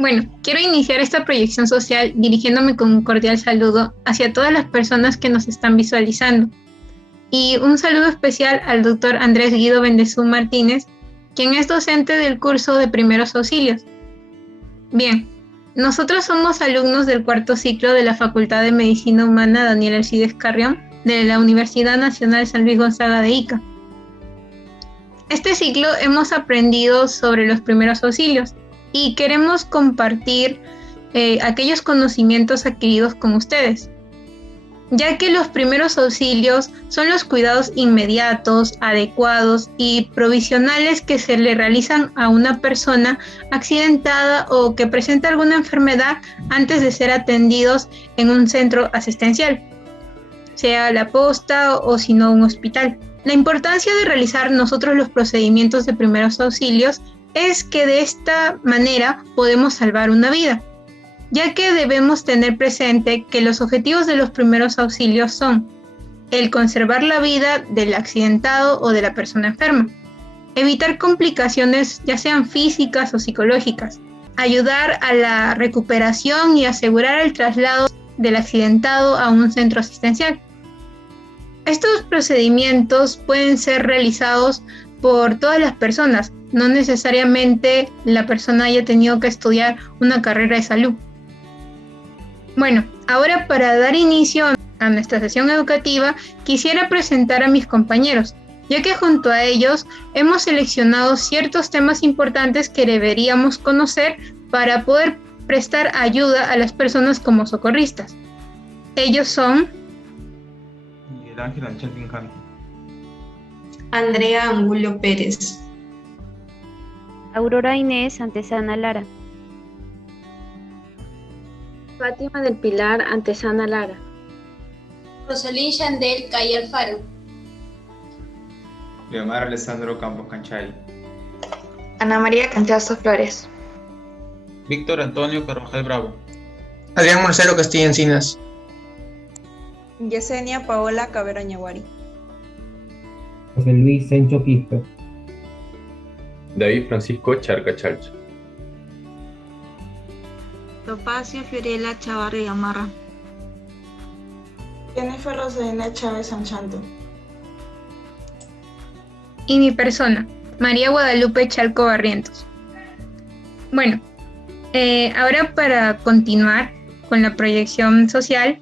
Bueno, quiero iniciar esta proyección social dirigiéndome con un cordial saludo hacia todas las personas que nos están visualizando. Y un saludo especial al doctor Andrés Guido Bendezú Martínez, quien es docente del curso de Primeros Auxilios. Bien, nosotros somos alumnos del cuarto ciclo de la Facultad de Medicina Humana Daniel Alcides Carrión de la Universidad Nacional San Luis Gonzaga de Ica. Este ciclo hemos aprendido sobre los primeros auxilios y queremos compartir aquellos conocimientos adquiridos con ustedes, ya que los primeros auxilios son los cuidados inmediatos, adecuados y provisionales que se le realizan a una persona accidentada o que presenta alguna enfermedad antes de ser atendidos en un centro asistencial, sea la posta o si no un hospital. La importancia de realizar nosotros los procedimientos de primeros auxilios es que de esta manera podemos salvar una vida, ya que debemos tener presente que los objetivos de los primeros auxilios son el conservar la vida del accidentado o de la persona enferma, evitar complicaciones ya sean físicas o psicológicas, ayudar a la recuperación y asegurar el traslado del accidentado a un centro asistencial. Estos procedimientos pueden ser realizados por todas las personas, no necesariamente la persona haya tenido que estudiar una carrera de salud. Bueno, ahora para dar inicio a nuestra sesión educativa, quisiera presentar a mis compañeros, ya que junto a ellos hemos seleccionado ciertos temas importantes que deberíamos conocer para poder prestar ayuda a las personas como socorristas. Ellos son Miguel Ángel Anchal Pinjanti, Andrea Angulo Pérez, Aurora Inés Antesana Lara, Fátima del Pilar Antesana Lara, Rosalín Yandel Calle Alfaro, Leomar Alessandro Campos Canchay, Ana María Cantazo Flores, Víctor Antonio Carvajal Bravo, Adrián Marcelo Castilla Encinas, Yesenia Paola Cabero Ñaguari, José Luis Sencho Quispe, David Francisco Charca Chalcha, Topacio Fiorella Chavarri Gamarra, Jennifer Rosalina Chávez Sanchanto. y mi persona, María Guadalupe Chalco Barrientos. Bueno, ahora para continuar con la proyección social,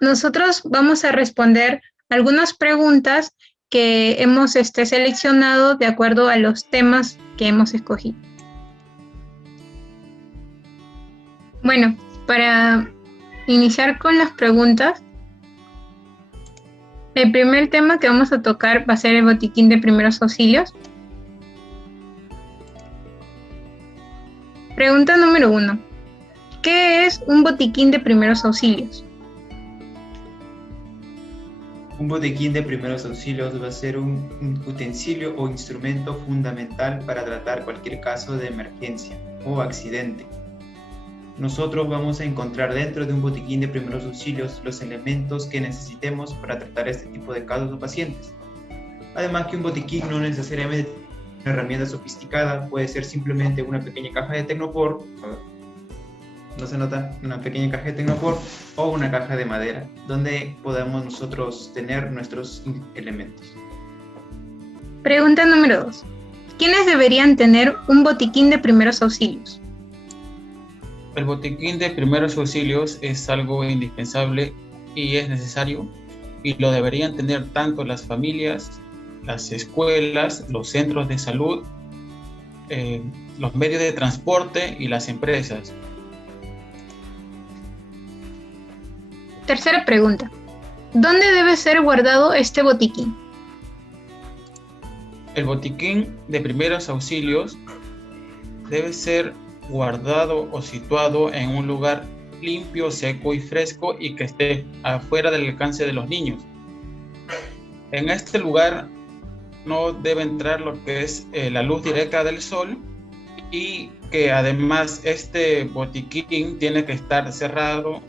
nosotros vamos a responder algunas preguntas que hemos seleccionado de acuerdo a los temas que hemos escogido. Bueno, para iniciar con las preguntas, el primer tema que vamos a tocar va a ser el botiquín de primeros auxilios. Pregunta número 1. ¿Qué es un botiquín de primeros auxilios? Un botiquín de primeros auxilios va a ser un utensilio o instrumento fundamental para tratar cualquier caso de emergencia o accidente. Nosotros vamos a encontrar dentro de un botiquín de primeros auxilios los elementos que necesitemos para tratar este tipo de casos o pacientes. Además que un botiquín no necesariamente es una herramienta sofisticada, puede ser simplemente una pequeña caja de Tecnopor, no se nota, una pequeña caja de Tecnopor o una caja de madera, donde podamos nosotros tener nuestros elementos. Pregunta número 2. ¿Quiénes deberían tener un botiquín de primeros auxilios? El botiquín de primeros auxilios es algo indispensable y es necesario, y lo deberían tener tanto las familias, las escuelas, los centros de salud, los medios de transporte y las empresas. Tercera pregunta. ¿Dónde debe ser guardado este botiquín? El botiquín de primeros auxilios debe ser guardado o situado en un lugar limpio, seco y fresco y que esté afuera del alcance de los niños. En este lugar no debe entrar lo que es la luz directa del sol, y que además este botiquín tiene que estar cerrado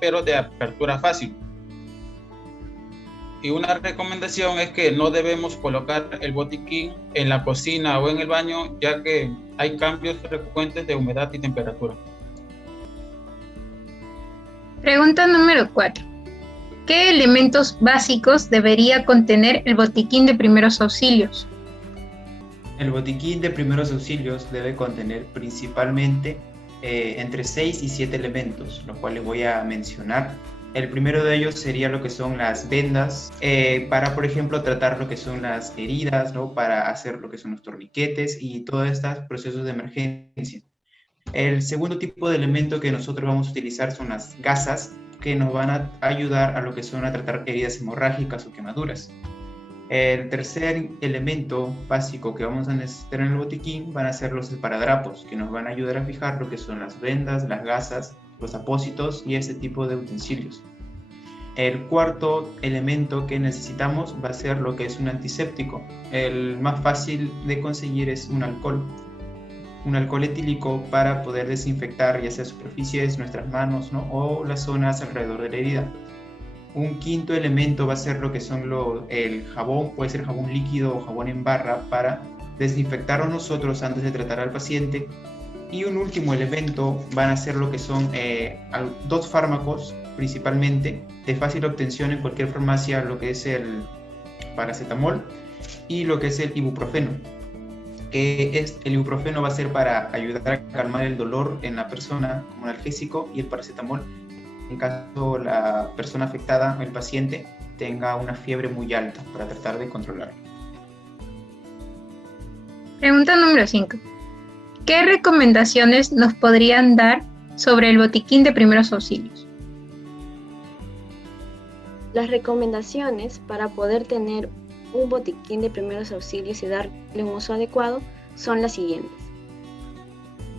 pero de apertura fácil. Y una recomendación es que no debemos colocar el botiquín en la cocina o en el baño, ya que hay cambios frecuentes de humedad y temperatura. Pregunta número 4. ¿Qué elementos básicos debería contener el botiquín de primeros auxilios? El botiquín de primeros auxilios debe contener principalmente entre 6 y 7 elementos, los cuales voy a mencionar. El primero de ellos sería lo que son las vendas, para, por ejemplo, tratar lo que son las heridas, ¿no? Para hacer lo que son los torniquetes y todos estos procesos de emergencia. El segundo tipo de elemento que nosotros vamos a utilizar son las gasas, que nos van a ayudar a lo que son a tratar heridas hemorrágicas o quemaduras. El tercer elemento básico que vamos a necesitar en el botiquín van a ser los esparadrapos, que nos van a ayudar a fijar lo que son las vendas, las gasas, los apósitos y este tipo de utensilios. El cuarto elemento que necesitamos va a ser lo que es un antiséptico. El más fácil de conseguir es un alcohol etílico para poder desinfectar ya sea superficies, nuestras manos, ¿no? O las zonas alrededor de la herida. Un quinto elemento va a ser lo que son el jabón, puede ser jabón líquido o jabón en barra para desinfectarnos nosotros antes de tratar al paciente. Y un último elemento van a ser lo que son 2 fármacos principalmente de fácil obtención en cualquier farmacia, lo que es el paracetamol y lo que es el ibuprofeno. El ibuprofeno va a ser para ayudar a calmar el dolor en la persona como analgésico, y el paracetamol en caso la persona afectada o el paciente tenga una fiebre muy alta para tratar de controlarlo. Pregunta número 5. ¿Qué recomendaciones nos podrían dar sobre el botiquín de primeros auxilios? Las recomendaciones para poder tener un botiquín de primeros auxilios y darle un uso adecuado son las siguientes.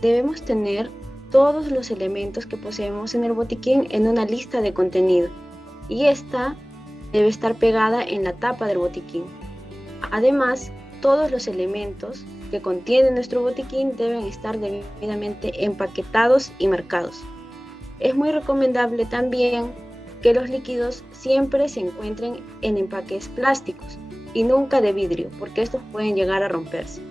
Debemos tener todos los elementos que poseemos en el botiquín en una lista de contenido, y esta debe estar pegada en la tapa del botiquín. Además, todos los elementos que contiene nuestro botiquín deben estar debidamente empaquetados y marcados. Es muy recomendable también que los líquidos siempre se encuentren en empaques plásticos y nunca de vidrio, porque estos pueden llegar a romperse.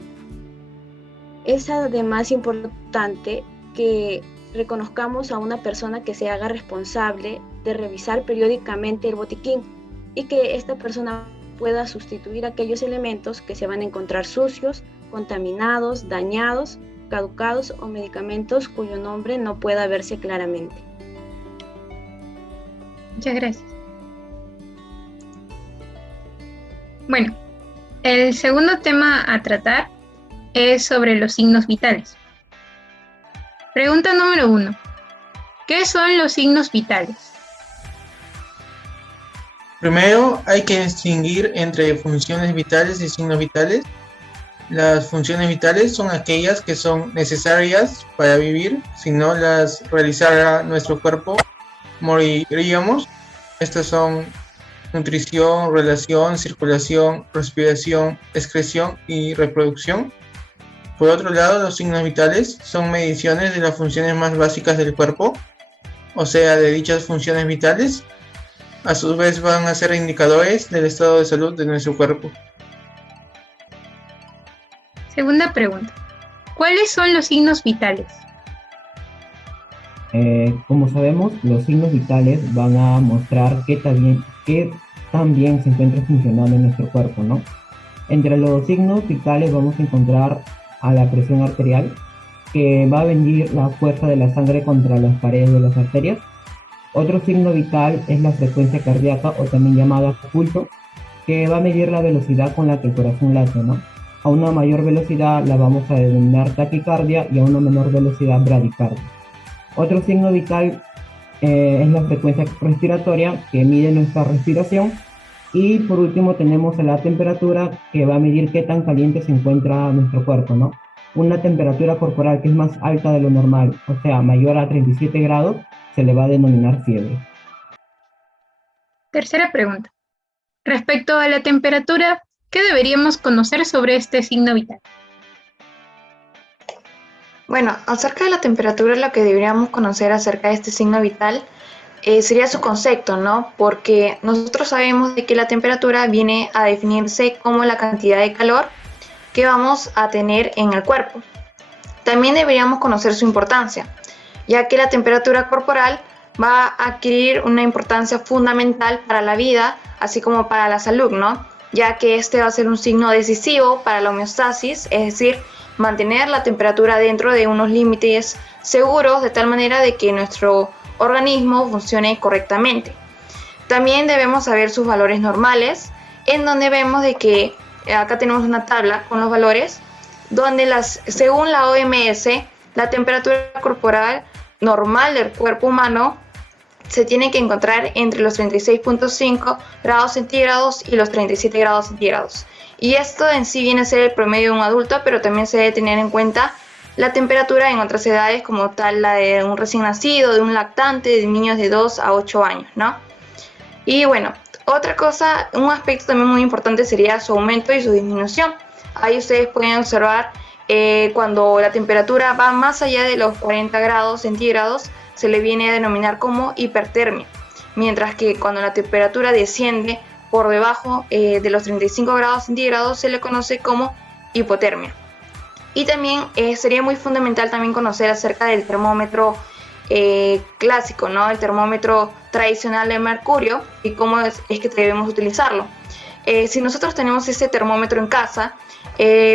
Es además importante que reconozcamos a una persona que se haga responsable de revisar periódicamente el botiquín, y que esta persona pueda sustituir aquellos elementos que se van a encontrar sucios, contaminados, dañados, caducados o medicamentos cuyo nombre no pueda verse claramente. Muchas gracias. Bueno, el segundo tema a tratar es sobre los signos vitales. Pregunta número 1. ¿Qué son los signos vitales? Primero, hay que distinguir entre funciones vitales y signos vitales. Las funciones vitales son aquellas que son necesarias para vivir. Si no las realizara nuestro cuerpo, moriríamos. Estas son nutrición, relación, circulación, respiración, excreción y reproducción. Por otro lado, los signos vitales son mediciones de las funciones más básicas del cuerpo, o sea, de dichas funciones vitales. A su vez van a ser indicadores del estado de salud de nuestro cuerpo. Segunda pregunta. ¿Cuáles son los signos vitales? Como sabemos, los signos vitales van a mostrar qué tan bien se encuentra funcionando en nuestro cuerpo, ¿no? Entre los signos vitales vamos a encontrar a la presión arterial, que va a medir la fuerza de la sangre contra las paredes de las arterias. Otro signo vital es la frecuencia cardíaca, o también llamada pulso, que va a medir la velocidad con la que el corazón late, ¿no? A una mayor velocidad la vamos a denominar taquicardia y a una menor velocidad bradicardia. Otro signo vital es la frecuencia respiratoria, que mide nuestra respiración. Y por último tenemos la temperatura, que va a medir qué tan caliente se encuentra nuestro cuerpo, ¿no? Una temperatura corporal que es más alta de lo normal, o sea, mayor a 37 grados, se le va a denominar fiebre. Tercera pregunta. Respecto a la temperatura, ¿qué deberíamos conocer sobre este signo vital? Bueno, acerca de la temperatura, lo que deberíamos conocer acerca de este signo vital sería su concepto, ¿no? Porque nosotros sabemos de que la temperatura viene a definirse como la cantidad de calor que vamos a tener en el cuerpo. También deberíamos conocer su importancia, ya que la temperatura corporal va a adquirir una importancia fundamental para la vida, así como para la salud, ¿no? Ya que este va a ser un signo decisivo para la homeostasis, es decir, mantener la temperatura dentro de unos límites seguros, de tal manera de que nuestro organismo funcione correctamente. También debemos saber sus valores normales, en donde vemos de que acá tenemos una tabla con los valores, donde según la OMS, la temperatura corporal normal del cuerpo humano se tiene que encontrar entre los 36.5 grados centígrados y los 37 grados centígrados. Y esto en sí viene a ser el promedio de un adulto, pero también se debe tener en cuenta la temperatura en otras edades, como tal la de un recién nacido, de un lactante, de niños de 2 a 8 años, ¿no? Y bueno, otra cosa, un aspecto también muy importante sería su aumento y su disminución. Ahí ustedes pueden observar cuando la temperatura va más allá de los 40 grados centígrados, se le viene a denominar como hipertermia, mientras que cuando la temperatura desciende por debajo de los 35 grados centígrados se le conoce como hipotermia. Y también sería muy fundamental también conocer acerca del termómetro clásico, ¿no? El termómetro tradicional de mercurio y cómo es que debemos utilizarlo. Si nosotros tenemos ese termómetro en casa,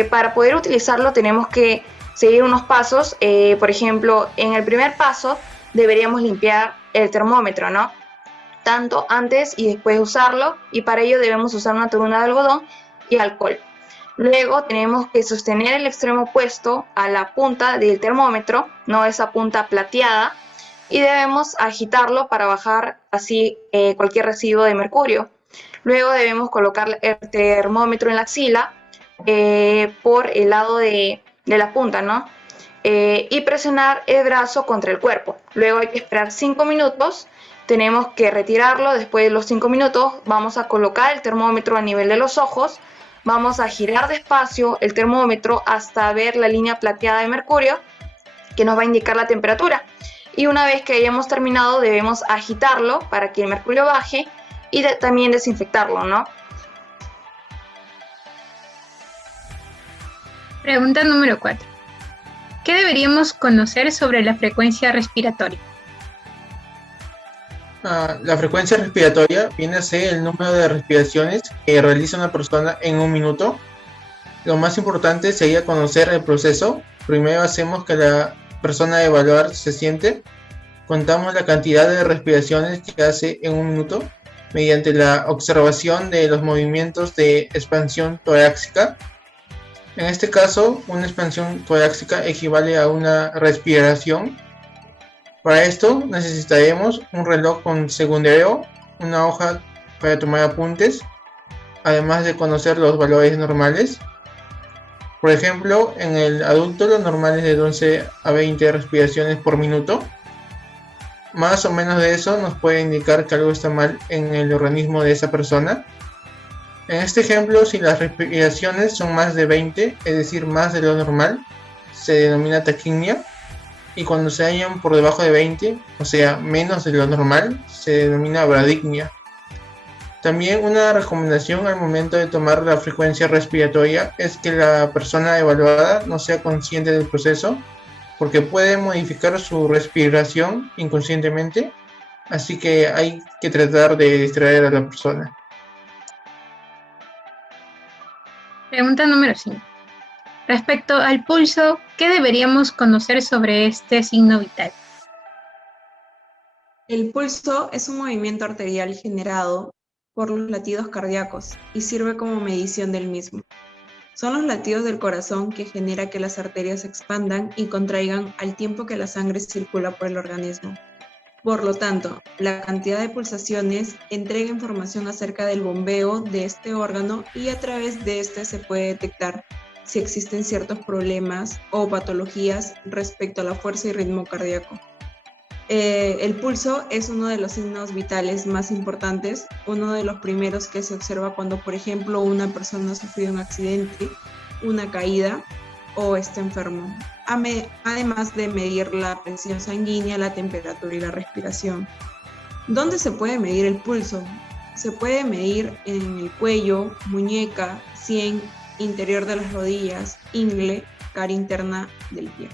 para poder utilizarlo tenemos que seguir unos pasos. Por ejemplo, en el primer paso deberíamos limpiar el termómetro, ¿no? Tanto antes y después de usarlo, y para ello debemos usar una toalla de algodón y alcohol. Luego tenemos que sostener el extremo opuesto a la punta del termómetro, no esa punta plateada, y debemos agitarlo para bajar así cualquier residuo de mercurio. Luego debemos colocar el termómetro en la axila por el lado de la punta, ¿no? Y presionar el brazo contra el cuerpo. Luego hay que esperar 5 minutos. Tenemos que retirarlo. Después de los 5 minutos vamos a colocar el termómetro a nivel de los ojos. Vamos a girar despacio el termómetro hasta ver la línea plateada de mercurio que nos va a indicar la temperatura. Y una vez que hayamos terminado debemos agitarlo para que el mercurio baje y también desinfectarlo, ¿no? Pregunta número 4. ¿Qué deberíamos conocer sobre la frecuencia respiratoria? La frecuencia respiratoria viene a ser el número de respiraciones que realiza una persona en un minuto. Lo más importante sería conocer el proceso. Primero hacemos que la persona evaluar se siente. Contamos la cantidad de respiraciones que hace en un minuto mediante la observación de los movimientos de expansión torácica. En este caso, una expansión torácica equivale a una respiración. Para esto necesitaremos un reloj con segundero, una hoja para tomar apuntes, además de conocer los valores normales. Por ejemplo, en el adulto lo normal es de 11 a 20 respiraciones por minuto. Más o menos de eso nos puede indicar que algo está mal en el organismo de esa persona. En este ejemplo, si las respiraciones son más de 20, es decir, más de lo normal, se denomina taquimia. Y cuando se hallan por debajo de 20, o sea, menos de lo normal, se denomina bradicmia. También una recomendación al momento de tomar la frecuencia respiratoria es que la persona evaluada no sea consciente del proceso, porque puede modificar su respiración inconscientemente, así que hay que tratar de distraer a la persona. Pregunta número 5. Respecto al pulso, ¿qué deberíamos conocer sobre este signo vital? El pulso es un movimiento arterial generado por los latidos cardíacos y sirve como medición del mismo. Son los latidos del corazón que genera que las arterias se expandan y contraigan al tiempo que la sangre circula por el organismo. Por lo tanto, la cantidad de pulsaciones entrega información acerca del bombeo de este órgano y a través de este se puede detectar si existen ciertos problemas o patologías respecto a la fuerza y ritmo cardíaco. El pulso es uno de los signos vitales más importantes, uno de los primeros que se observa cuando, por ejemplo, una persona ha sufrido un accidente, una caída o está enfermo, además de medir la presión sanguínea, la temperatura y la respiración. ¿Dónde se puede medir el pulso? Se puede medir en el cuello, muñeca, sien, interior de las rodillas, ingle, cara interna del pie.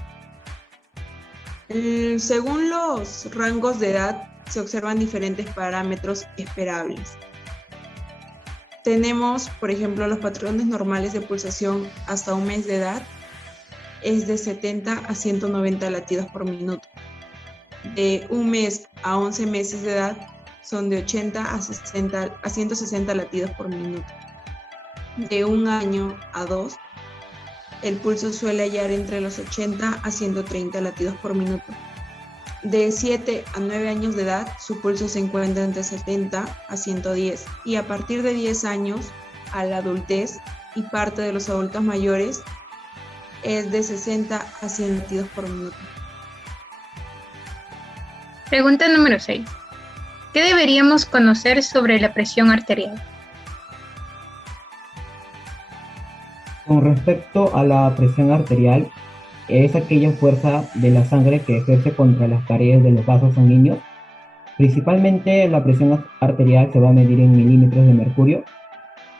Según los rangos de edad, se observan diferentes parámetros esperables. Tenemos, por ejemplo, los patrones normales de pulsación hasta un mes de edad es de 70 a 190 latidos por minuto. De un mes a 11 meses de edad son de 80 a 160 latidos por minuto. De un año a 2, el pulso suele hallar entre los 80 a 130 latidos por minuto. De 7 a 9 años de edad, su pulso se encuentra entre 70 a 110 y a partir de 10 años a la adultez y parte de los adultos mayores es de 60 a 100 latidos por minuto. Pregunta número 6. ¿Qué deberíamos conocer sobre la presión arterial? Con respecto a la presión arterial, es aquella fuerza de la sangre que ejerce contra las paredes de los vasos sanguíneos. Principalmente la presión arterial se va a medir en milímetros de mercurio.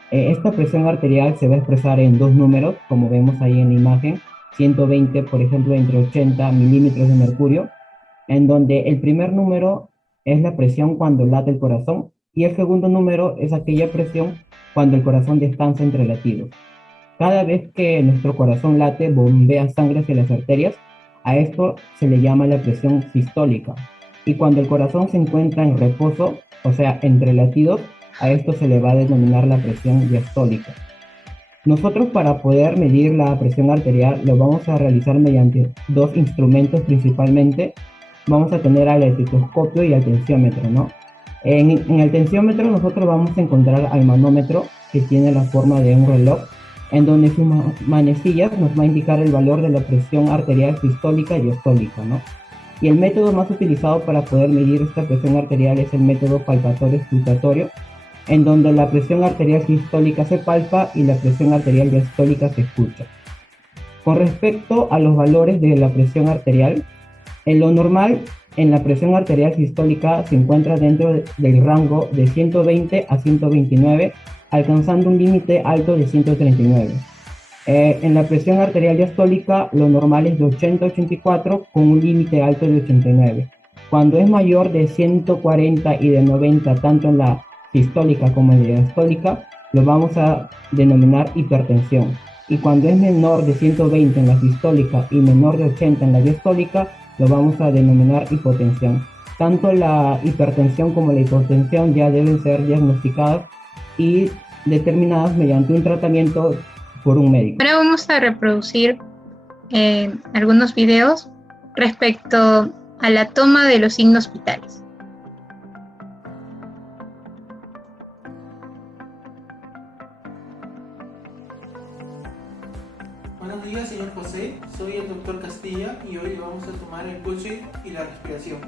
Esta presión arterial se va a expresar en dos números, como vemos ahí en la imagen, 120, por ejemplo, entre 80 milímetros de mercurio, en donde el primer número es la presión cuando late el corazón y el segundo número es aquella presión cuando el corazón descansa entre latidos. Cada vez que nuestro corazón late, bombea sangre hacia las arterias. A esto se le llama la presión sistólica. Y cuando el corazón se encuentra en reposo, o sea, entre latidos, a esto se le va a denominar la presión diastólica. Nosotros, para poder medir la presión arterial, lo vamos a realizar mediante dos instrumentos principalmente. Vamos a tener al estetoscopio y al tensiómetro, ¿no? En el tensiómetro nosotros vamos a encontrar al manómetro, que tiene la forma de un reloj, en donde sus manecillas nos va a indicar el valor de la presión arterial sistólica y diastólica, ¿no? Y el método más utilizado para poder medir esta presión arterial es el método palpatorio escrutatorio, en donde la presión arterial sistólica se palpa y la presión arterial diastólica se escucha. Con respecto a los valores de la presión arterial, en lo normal, en la presión arterial sistólica se encuentra dentro del rango de 120 a 129, alcanzando un límite alto de 139. En la presión arterial diastólica, lo normal es de 80 a 84, con un límite alto de 89. Cuando es mayor de 140 y de 90, tanto en la sistólica como en la diastólica, lo vamos a denominar hipertensión. Y cuando es menor de 120 en la sistólica y menor de 80 en la diastólica, lo vamos a denominar hipotensión. Tanto la hipertensión como la hipotensión ya deben ser diagnosticadas y determinadas mediante un tratamiento por un médico. Ahora vamos a reproducir algunos videos respecto a la toma de los signos vitales. Buenos días, señor José. Soy el doctor Castilla y hoy vamos a tomar el pulso y la respiración.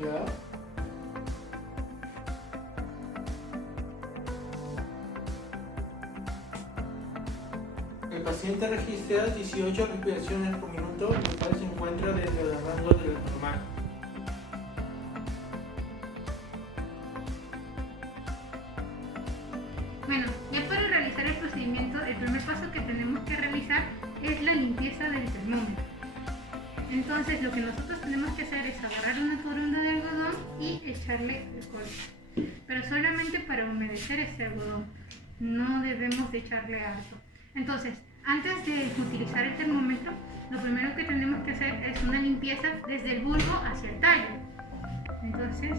Ya. El paciente registra 18 respiraciones por minuto, lo cual se encuentra dentro del rango de lo normal. Bueno, ya para realizar el procedimiento, el primer paso que tenemos que realizar es la limpieza del termómetro. Entonces, Entonces lo que nosotros tenemos que hacer es agarrar una corona de algodón y echarle alcohol, pero solamente para humedecer este algodón, no debemos de echarle harto. Entonces, antes de utilizar el termómetro, lo primero que tenemos que hacer es una limpieza desde el bulbo hacia el tallo. Entonces,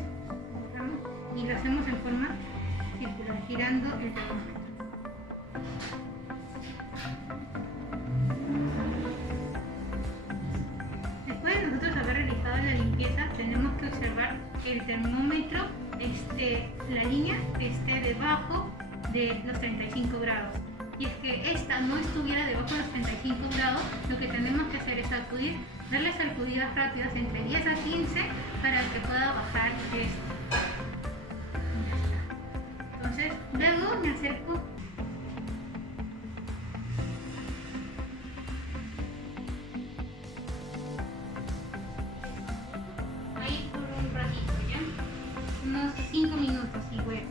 y lo hacemos en forma circular, girando el termómetro. Después de nosotros haber realizado la limpieza, tenemos que observar que el termómetro, la línea esté debajo de los 35 grados. Y es que esta no estuviera debajo de los 35 grados, lo que tenemos que hacer es sacudir, darle sacudidas rápidas entre 10 a 15 para que pueda bajar esto. Entonces, luego me acerco ahí por un ratito, ¿ya? Unos 5 minutos y bueno.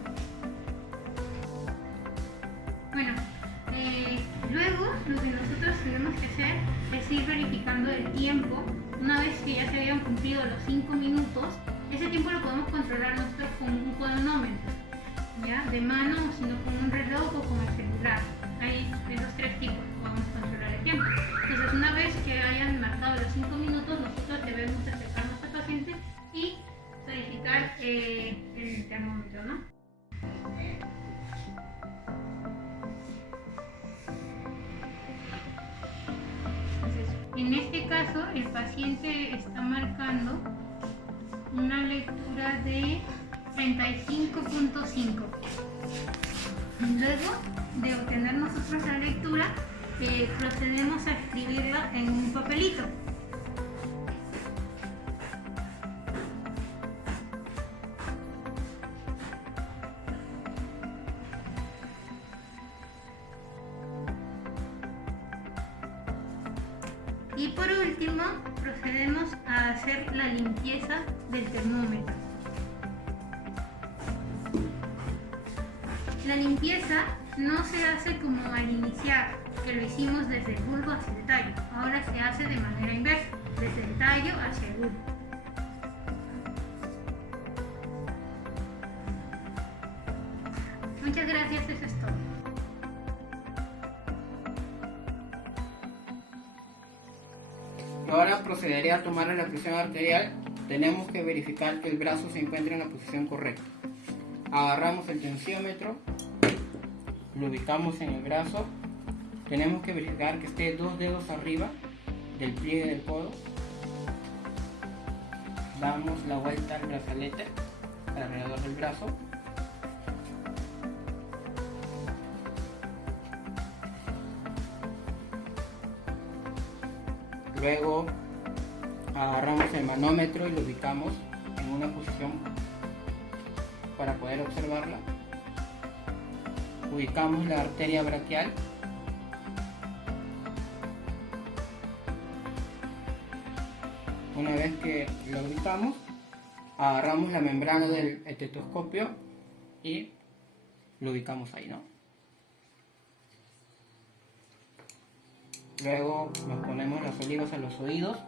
Luego lo que nosotros tenemos que hacer es ir verificando el tiempo. Una vez que ya se habían cumplido los 5 minutos, ese tiempo lo podemos controlar nosotros con un cronómetro, ¿ya? De mano, o si no con un reloj o con el celular. Hay esos 3 tipos que podemos controlar el tiempo. Entonces, una vez que hayan marcado los 5 minutos, nosotros debemos acercarnos al paciente y verificar el termómetro, ¿no? En este caso, el paciente está marcando una lectura de 35.5. Luego de obtener nosotros la lectura, procedemos a escribirla en un papelito. Y por último, procedemos a hacer la limpieza del termómetro. La limpieza no se hace como al iniciar, que lo hicimos desde el bulbo hacia el tallo. Ahora se hace de manera inversa, desde el tallo hacia el bulbo. Muchas gracias, eso es todo. Ahora procederé a tomarle la presión arterial. Tenemos que verificar que el brazo se encuentre en la posición correcta. Agarramos el tensiómetro, lo ubicamos en el brazo. Tenemos que verificar que esté 2 dedos arriba del pliegue del codo. Damos la vuelta al brazalete alrededor del brazo. Luego agarramos el manómetro y lo ubicamos en una posición para poder observarla. Ubicamos la arteria braquial. Una vez que lo ubicamos, agarramos la membrana del estetoscopio y lo ubicamos ahí, ¿no? Luego nos ponemos las olivas a los oídos,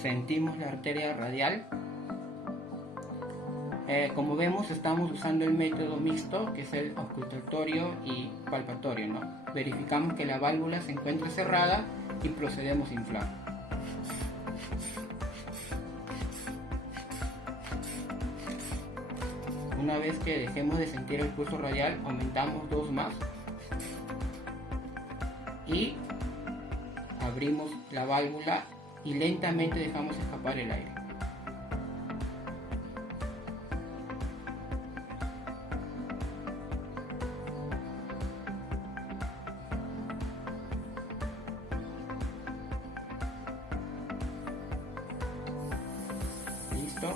sentimos la arteria radial. Como vemos, estamos usando el método mixto, que es el auscultatorio y palpatorio, ¿no? Verificamos que la válvula se encuentra cerrada y procedemos a inflar. Una vez que dejemos de sentir el pulso radial, aumentamos 2 más. Y abrimos la válvula y lentamente dejamos escapar el aire. ¿Listo?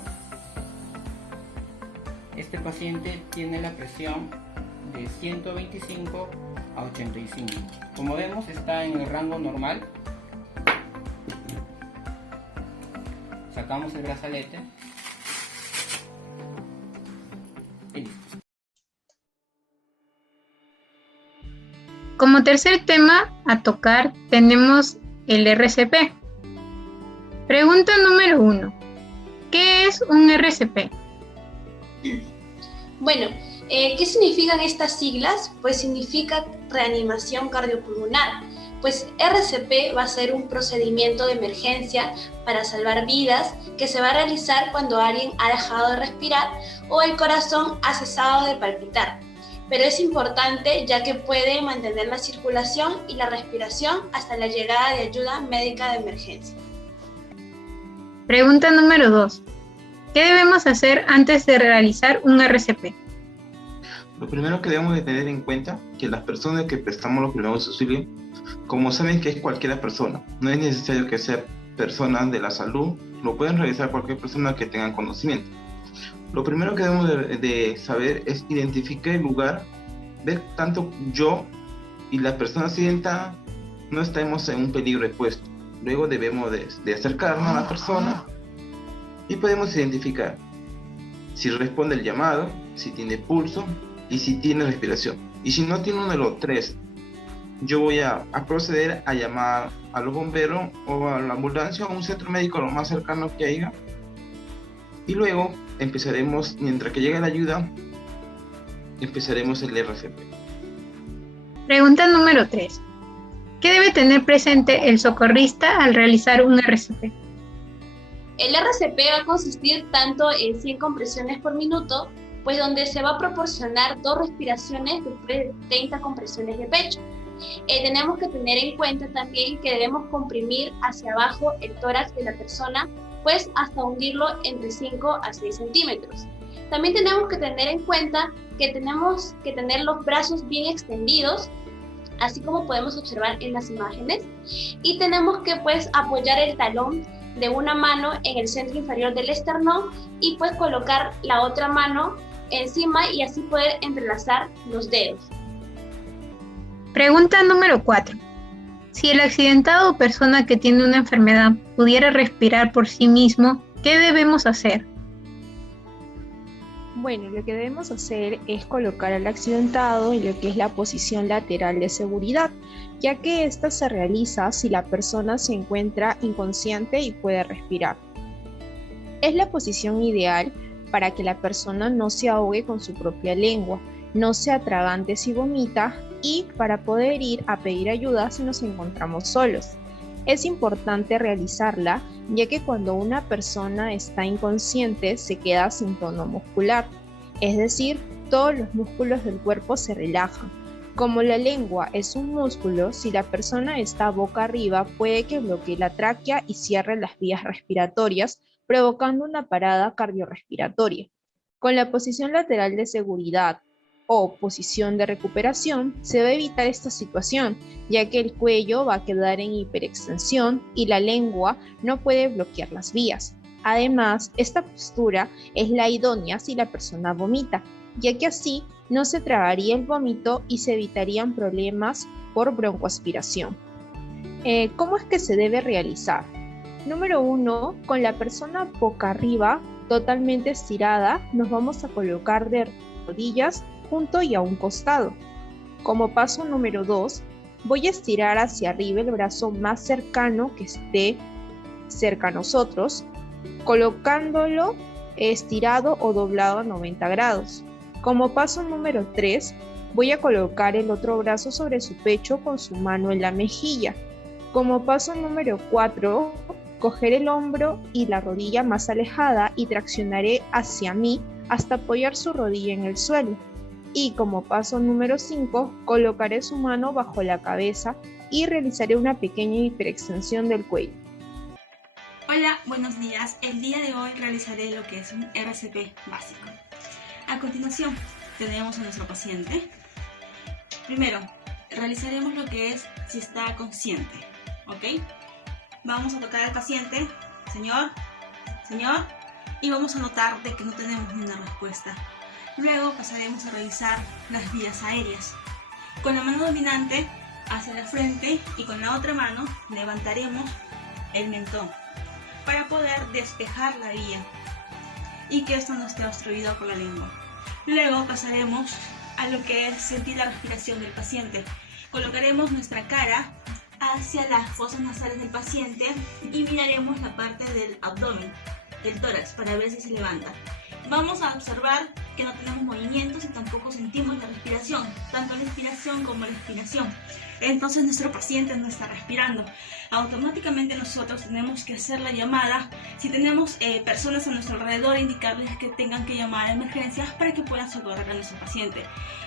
Este paciente tiene la presión de 125 a 85. Como vemos, está en el rango normal. Sacamos el brazalete y listo. Como tercer tema a tocar tenemos el RCP. Pregunta número 1. ¿Qué es un RCP? Bueno, ¿qué significan estas siglas? Pues significa reanimación cardiopulmonar. Pues RCP va a ser un procedimiento de emergencia para salvar vidas que se va a realizar cuando alguien ha dejado de respirar o el corazón ha cesado de palpitar. Pero es importante ya que puede mantener la circulación y la respiración hasta la llegada de ayuda médica de emergencia. Pregunta número 2. ¿Qué debemos hacer antes de realizar un RCP? Lo primero que debemos de tener en cuenta que las personas que prestamos los primeros auxilios, como saben que es cualquier persona, no es necesario que sea personas de la salud, lo pueden realizar cualquier persona que tenga conocimiento. Lo primero que debemos de saber es identificar el lugar, ver tanto yo y la persona accidentada no estemos en un peligro expuesto. Luego debemos de acercarnos a la persona y podemos identificar si responde el llamado, si tiene pulso y si tiene respiración. Y si no tiene uno de los tres, yo voy a proceder a llamar a los bomberos o a la ambulancia o a un centro médico lo más cercano que haya. Y luego empezaremos, mientras que llegue la ayuda, empezaremos el RCP. Pregunta número 3. ¿Qué debe tener presente el socorrista al realizar un RCP? El RCP va a consistir tanto en 100 compresiones por minuto, pues donde se va a proporcionar 2 respiraciones después de 30 compresiones de pecho. Tenemos que tener en cuenta también que debemos comprimir hacia abajo el tórax de la persona, pues hasta hundirlo entre 5 a 6 centímetros. También tenemos que tener en cuenta que tenemos que tener los brazos bien extendidos, así como podemos observar en las imágenes, y tenemos que pues apoyar el talón de una mano en el centro inferior del esternón y pues colocar la otra mano encima y así poder entrelazar los dedos. Pregunta número 4. Si el accidentado o persona que tiene una enfermedad pudiera respirar por sí mismo, ¿qué debemos hacer? Bueno, lo que debemos hacer es colocar al accidentado en lo que es la posición lateral de seguridad, ya que esta se realiza si la persona se encuentra inconsciente y puede respirar. Es la posición ideal para que la persona no se ahogue con su propia lengua, no se atragante si vomita y para poder ir a pedir ayuda si nos encontramos solos. Es importante realizarla ya que cuando una persona está inconsciente se queda sin tono muscular, es decir, todos los músculos del cuerpo se relajan. Como la lengua es un músculo, si la persona está boca arriba puede que bloquee la tráquea y cierre las vías respiratorias, provocando una parada cardiorrespiratoria. Con la posición lateral de seguridad o posición de recuperación, se va a evitar esta situación, ya que el cuello va a quedar en hiperextensión y la lengua no puede bloquear las vías. Además, esta postura es la idónea si la persona vomita, ya que así no se tragaría el vómito y se evitarían problemas por broncoaspiración. ¿Cómo es que se debe realizar? Número 1, con la persona boca arriba, totalmente estirada, nos vamos a colocar de rodillas junto y a un costado. Como paso número 2, voy a estirar hacia arriba el brazo más cercano que esté cerca a nosotros, colocándolo estirado o doblado a 90 grados. Como paso número 3, voy a colocar el otro brazo sobre su pecho con su mano en la mejilla. Como paso número 4, coger el hombro y la rodilla más alejada y traccionaré hacia mí hasta apoyar su rodilla en el suelo. Y como paso número 5, colocaré su mano bajo la cabeza y realizaré una pequeña hiperextensión del cuello. Hola, buenos días. El día de hoy realizaré lo que es un RCP básico. A continuación, tenemos a nuestro paciente. Primero, realizaremos lo que es si está consciente, ¿ok? Vamos a tocar al paciente, señor, y vamos a notar de que no tenemos ninguna respuesta. Luego pasaremos a revisar las vías aéreas. Con la mano dominante hacia la frente y con la otra mano levantaremos el mentón para poder despejar la vía y que esto no esté obstruido por la lengua. Luego pasaremos a lo que es sentir la respiración del paciente. Colocaremos nuestra cara hacia las fosas nasales del paciente y miraremos la parte del abdomen, del tórax, para ver si se levanta. Vamos a observar que no tenemos movimientos y tampoco sentimos la respiración, tanto la inspiración como la expiración. Entonces nuestro paciente no está respirando. Automáticamente nosotros tenemos que hacer la llamada. Si tenemos personas a nuestro alrededor, indicarles que tengan que llamar a emergencias para que puedan socorrer a nuestro paciente.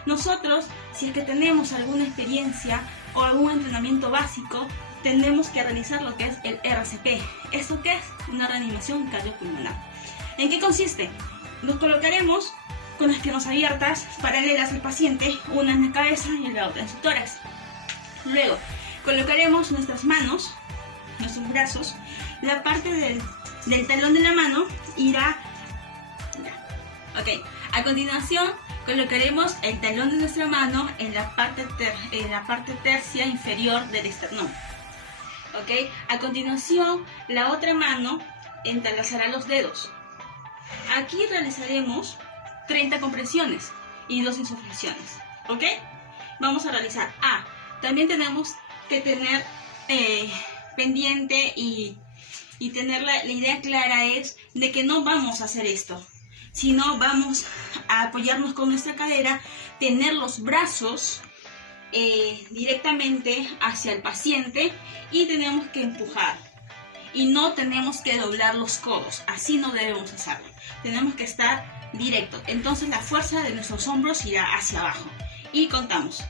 Nosotros, si es que tenemos alguna experiencia o algún entrenamiento básico, tenemos que realizar lo que es el RCP. ¿Esto qué es? Una reanimación cardiopulmonar. ¿En qué consiste? Nos colocaremos con las piernas abiertas, paralelas al paciente, una en la cabeza y la otra en su tórax. Luego, colocaremos nuestras manos, nuestros brazos, la parte del talón de la mano irá... Ok, a continuación colocaremos el talón de nuestra mano en la parte tercia inferior del esternón. Ok, a continuación la otra mano entrelazará los dedos. Aquí realizaremos 30 compresiones y 2 insuflaciones. ¿Ok? Vamos a realizar también tenemos que tener pendiente y tener la idea clara es de que no vamos a hacer esto, sino vamos a apoyarnos con nuestra cadera, tener los brazos directamente hacia el paciente y tenemos que empujar. Y no tenemos que doblar los codos, así no debemos hacerlo. Tenemos que estar directo. Entonces la fuerza de nuestros hombros irá hacia abajo. Y contamos.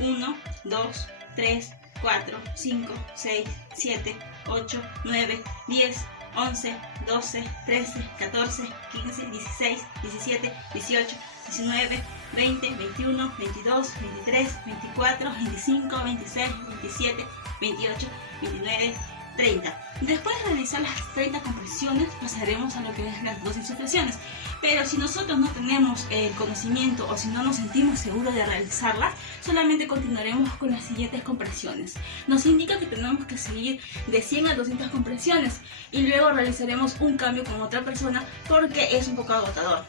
1, 2, 3, 4, 5, 6, 7, 8, 9, 10, 11, 12, 13, 14, 15, 16, 17, 18, 19, 20, 21, 22, 23, 24, 25, 26, 27, 28, 29, 30. Después de realizar las 30 compresiones pasaremos a lo que es las 2 insuflaciones. Pero si nosotros no tenemos el conocimiento o si no nos sentimos seguros de realizarlas, solamente continuaremos con las siguientes compresiones. Nos indica que tenemos que seguir de 100 a 200 compresiones y luego realizaremos un cambio con otra persona porque es un poco agotador.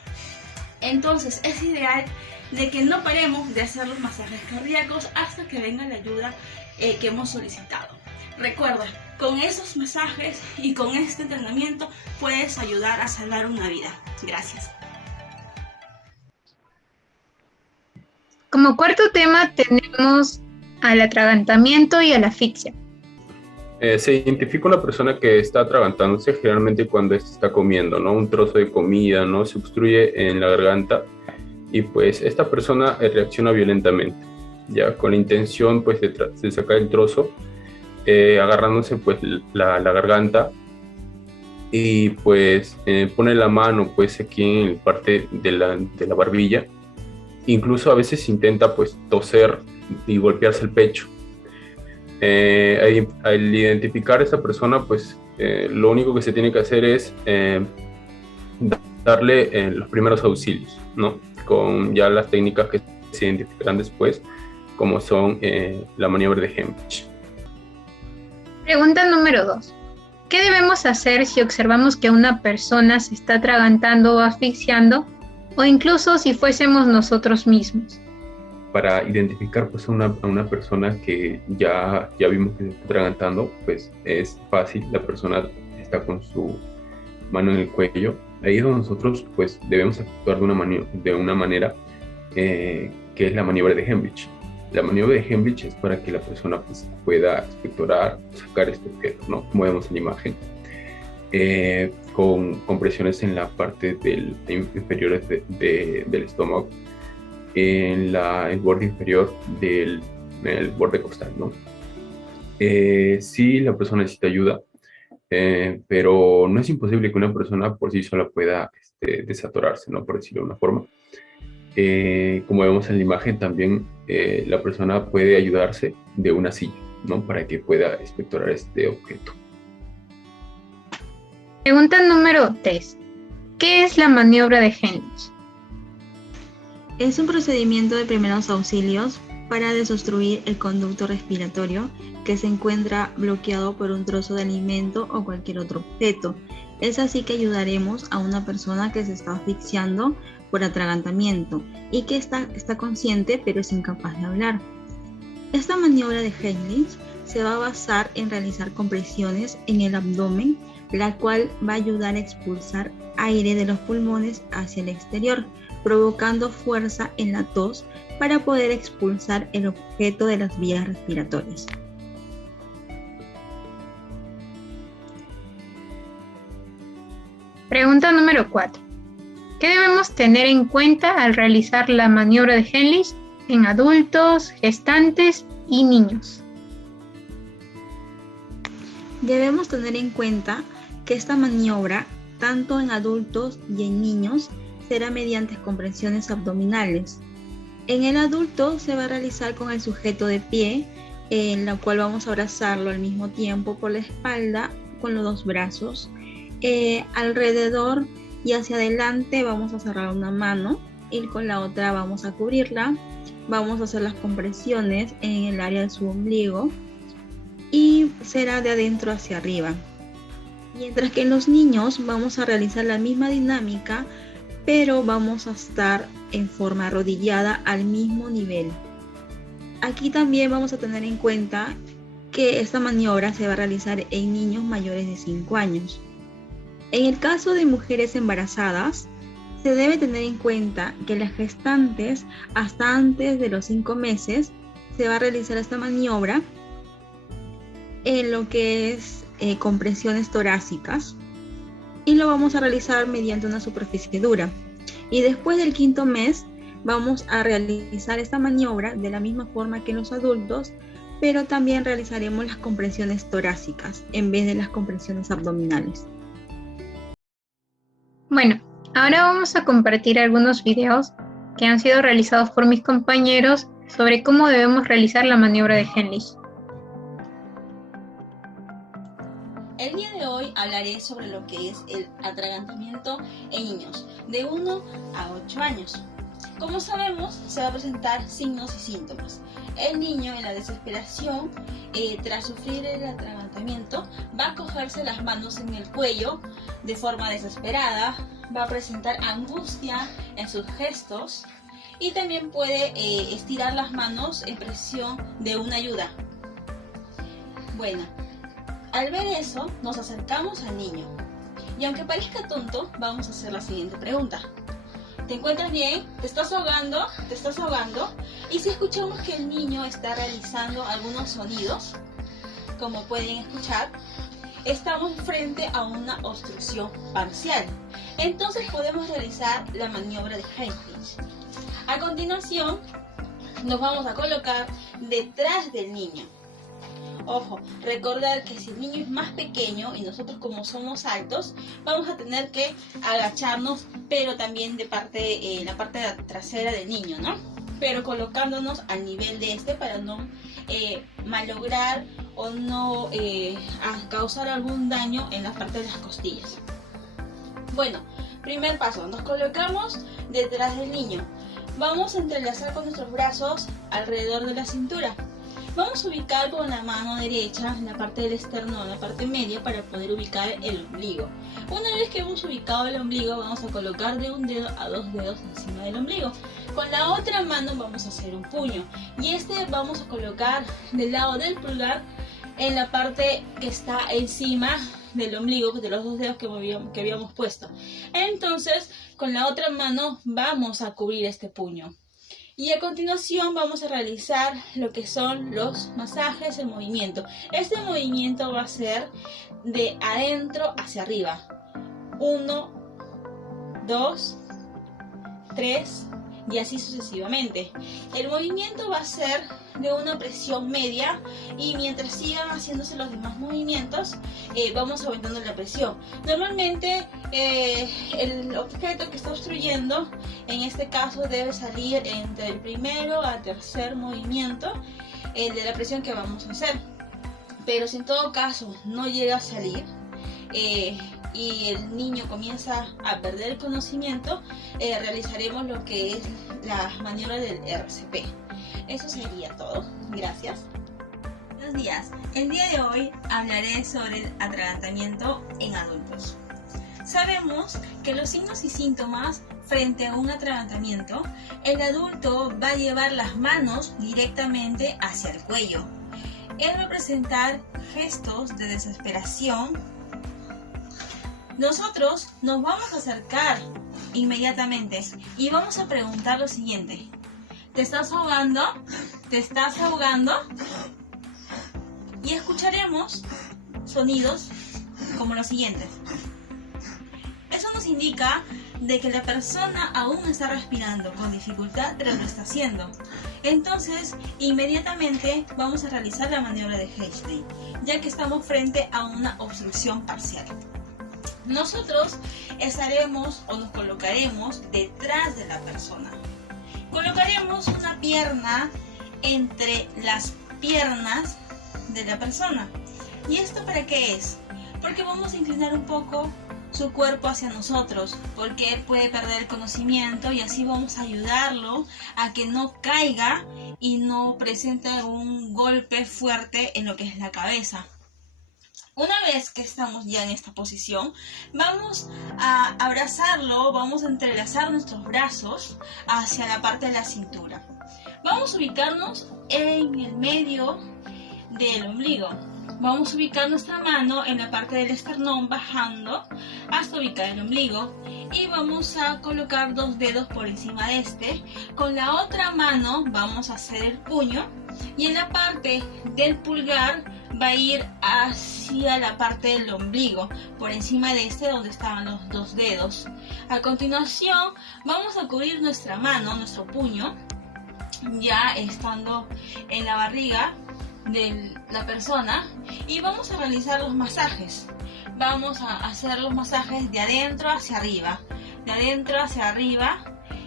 Entonces es ideal de que no paremos de hacer los masajes cardíacos hasta que venga la ayuda que hemos solicitado. Recuerda, con esos masajes y con este entrenamiento puedes ayudar a salvar una vida. Gracias. Como cuarto tema tenemos al atragantamiento y a la asfixia. Se identifica una persona que está atragantándose generalmente cuando está comiendo, ¿no? Un trozo de comida, ¿no? Se obstruye en la garganta y pues esta persona reacciona violentamente, ya con la intención pues de sacar el trozo, agarrándose pues la garganta y pues pone la mano pues aquí en parte de la barbilla. Incluso a veces intenta pues toser y golpearse el pecho. Al identificar a esta persona pues lo único que se tiene que hacer es darle los primeros auxilios, ¿no? Con ya las técnicas que se identificarán después, como son la maniobra de Hemlich. Pregunta número 2. ¿Qué debemos hacer si observamos que una persona se está atragantando o asfixiando, o incluso si fuésemos nosotros mismos? Para identificar pues, a una persona que ya vimos que se está atragantando, pues es fácil, la persona está con su mano en el cuello. Ahí es donde nosotros pues, debemos actuar de una manera que es la maniobra de Hemlich. La maniobra de Hemlich es para que la persona pues, pueda expectorar, sacar este objeto, ¿no? Como vemos en la imagen, con compresiones en la parte inferior del estómago, en el borde inferior del borde costal, ¿no? Sí, la persona necesita ayuda, pero no es imposible que una persona por sí sola pueda desatorarse, ¿no? Por decirlo de una forma. Como vemos en la imagen, también la persona puede ayudarse de una silla, ¿no? Para que pueda expectorar este objeto. Pregunta número 3. ¿Qué es la maniobra de Hemlich? Es un procedimiento de primeros auxilios para desobstruir el conducto respiratorio que se encuentra bloqueado por un trozo de alimento o cualquier otro objeto. Es así que ayudaremos a una persona que se está asfixiando por atragantamiento y que está consciente pero es incapaz de hablar. Esta maniobra de Hemlich se va a basar en realizar compresiones en el abdomen, la cual va a ayudar a expulsar aire de los pulmones hacia el exterior, provocando fuerza en la tos para poder expulsar el objeto de las vías respiratorias. Pregunta número 4. ¿Qué debemos tener en cuenta al realizar la maniobra de Heimlich en adultos, gestantes y niños? Debemos tener en cuenta que esta maniobra, tanto en adultos y en niños, será mediante compresiones abdominales. En el adulto se va a realizar con el sujeto de pie, en la cual vamos a abrazarlo al mismo tiempo por la espalda con los dos brazos. Alrededor y hacia adelante vamos a cerrar una mano y con la otra vamos a cubrirla. Vamos a hacer las compresiones en el área de su ombligo y será de adentro hacia arriba. Mientras que en los niños vamos a realizar la misma dinámica, pero vamos a estar en forma arrodillada al mismo nivel. Aquí también vamos a tener en cuenta que esta maniobra se va a realizar en niños mayores de 5 años. En el caso de mujeres embarazadas, se debe tener en cuenta que las gestantes hasta antes de los 5 meses se va a realizar esta maniobra en lo que es compresiones torácicas y lo vamos a realizar mediante una superficie dura. Y después del 5.º mes vamos a realizar esta maniobra de la misma forma que en los adultos, pero también realizaremos las compresiones torácicas en vez de las compresiones abdominales. Bueno, ahora vamos a compartir algunos videos que han sido realizados por mis compañeros sobre cómo debemos realizar la maniobra de Heimlich. El día de hoy hablaré sobre lo que es el atragantamiento en niños de 1 a 8 años. Como sabemos, se va a presentar signos y síntomas. El niño en la desesperación, tras sufrir el atragantamiento, va a cogerse las manos en el cuello de forma desesperada, va a presentar angustia en sus gestos y también puede estirar las manos en presión de una ayuda. Bueno, al ver eso, nos acercamos al niño y aunque parezca tonto, vamos a hacer la siguiente pregunta. ¿Te encuentras bien? ¿Te estás ahogando? ¿Te estás ahogando? Y si escuchamos que el niño está realizando algunos sonidos, como pueden escuchar, estamos frente a una obstrucción parcial. Entonces podemos realizar la maniobra de Heimlich. A continuación, nos vamos a colocar detrás del niño. Ojo, recordar que si el niño es más pequeño y nosotros como somos altos, vamos a tener que agacharnos, pero también de la parte trasera del niño, ¿no? Pero colocándonos al nivel de este para no malograr o no causar algún daño en la parte de las costillas. Bueno, primer paso, nos colocamos detrás del niño. Vamos a entrelazar con nuestros brazos alrededor de la cintura. Vamos a ubicar con la mano derecha en la parte del esternón, la parte media, para poder ubicar el ombligo. Una vez que hemos ubicado el ombligo, vamos a colocar de un dedo a 2 dedos encima del ombligo. Con la otra mano vamos a hacer un puño y vamos a colocar del lado del pulgar en la parte que está encima del ombligo, de los 2 dedos que habíamos puesto. Entonces, con la otra mano vamos a cubrir este puño. Y a continuación vamos a realizar lo que son los masajes, el movimiento. Este movimiento va a ser de adentro hacia arriba. 1, 2, 3 y así sucesivamente. El movimiento va a ser de una presión media y mientras sigan haciéndose los demás movimientos vamos aumentando la presión. Normalmente el objeto que está obstruyendo en este caso debe salir entre el primero al tercer movimiento de la presión que vamos a hacer, pero si en todo caso no llega a salir y el niño comienza a perder el conocimiento, realizaremos lo que es la maniobra del RCP. Eso sería todo. Gracias. Buenos días. El día de hoy hablaré sobre el atragantamiento en adultos. Sabemos que los signos y síntomas frente a un atragantamiento, el adulto va a llevar las manos directamente hacia el cuello. Él va a presentar gestos de desesperación. Nosotros nos vamos a acercar inmediatamente y vamos a preguntar lo siguiente: ¿te estás ahogando? ¿Te estás ahogando? Y escucharemos sonidos como los siguientes. Eso nos indica de que la persona aún está respirando con dificultad, pero lo está haciendo. Entonces, inmediatamente vamos a realizar la maniobra de Einstein, ya que estamos frente a una obstrucción parcial. Nosotros estaremos o nos colocaremos detrás de la persona. Colocaremos una pierna entre las piernas de la persona. ¿Y esto para qué es? Porque vamos a inclinar un poco su cuerpo hacia nosotros, porque él puede perder el conocimiento y así vamos a ayudarlo a que no caiga y no presente un golpe fuerte en lo que es la cabeza. Una vez que estamos ya en esta posición, vamos a abrazarlo, vamos a entrelazar nuestros brazos hacia la parte de la cintura. Vamos a ubicarnos en el medio del ombligo. Vamos a ubicar nuestra mano en la parte del esternón bajando hasta ubicar el ombligo y vamos a colocar 2 dedos por encima de este. Con la otra mano vamos a hacer el puño y en la parte del pulgar va a ir hacia la parte del ombligo, por encima de este donde estaban los 2 dedos. A continuación vamos a cubrir nuestra mano, nuestro puño, ya estando en la barriga de la persona y vamos a realizar los masajes. Vamos a hacer los masajes de adentro hacia arriba, de adentro hacia arriba,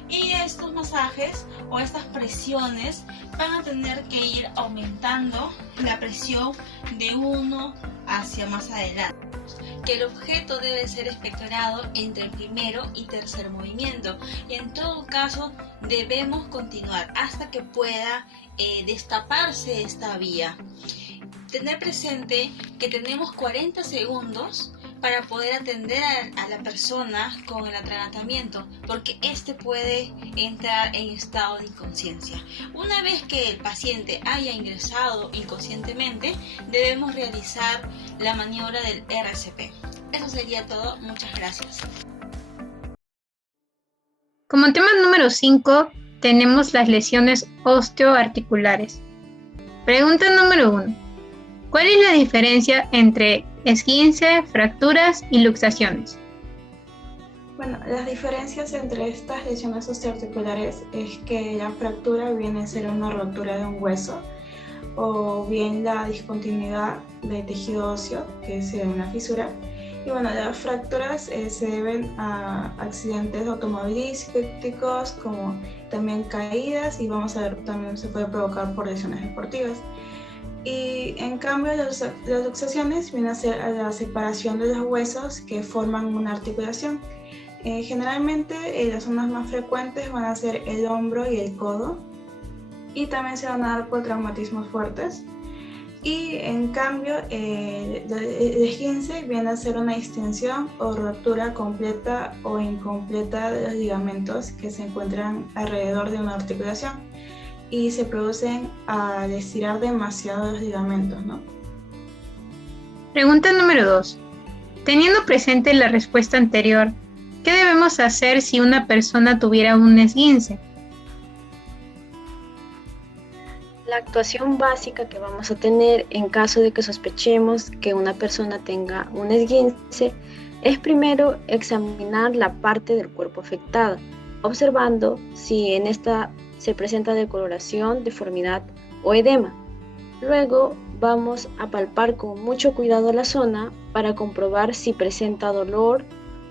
y estos masajes o estas presiones van a tener que ir aumentando la presión de uno hacia más adelante. Que el objeto debe ser expectorado entre el primero y tercer movimiento y en todo caso debemos continuar hasta que pueda destaparse esta vía. Tener presente que tenemos 40 segundos para poder atender a la persona con el atragantamiento, porque este puede entrar en estado de inconsciencia. Una vez que el paciente haya ingresado inconscientemente, debemos realizar la maniobra del RCP. Eso sería todo. Muchas gracias. Como tema número 5, tenemos las lesiones osteoarticulares. Pregunta número 1. ¿Cuál es la diferencia entre esguince, fracturas y luxaciones? Bueno, las diferencias entre estas lesiones osteoarticulares es que la fractura viene a ser una rotura de un hueso o bien la discontinuidad de tejido óseo, que es una fisura. Y bueno, las fracturas se deben a accidentes automovilísticos, como también caídas, y vamos a ver, también se puede provocar por lesiones deportivas. Y en cambio las luxaciones vienen a ser la separación de los huesos que forman una articulación. Generalmente las zonas más frecuentes van a ser el hombro y el codo, y también se van a dar por traumatismos fuertes. Y en cambio el esguince viene a ser una distensión o rotura completa o incompleta de los ligamentos que se encuentran alrededor de una articulación y se producen al estirar demasiado los ligamentos, ¿no? Pregunta número 2. Teniendo presente la respuesta anterior, ¿qué debemos hacer si una persona tuviera un esguince? La actuación básica que vamos a tener en caso de que sospechemos que una persona tenga un esguince es primero examinar la parte del cuerpo afectada, observando si en esta se presenta decoloración, deformidad o edema. Luego vamos a palpar con mucho cuidado la zona para comprobar si presenta dolor,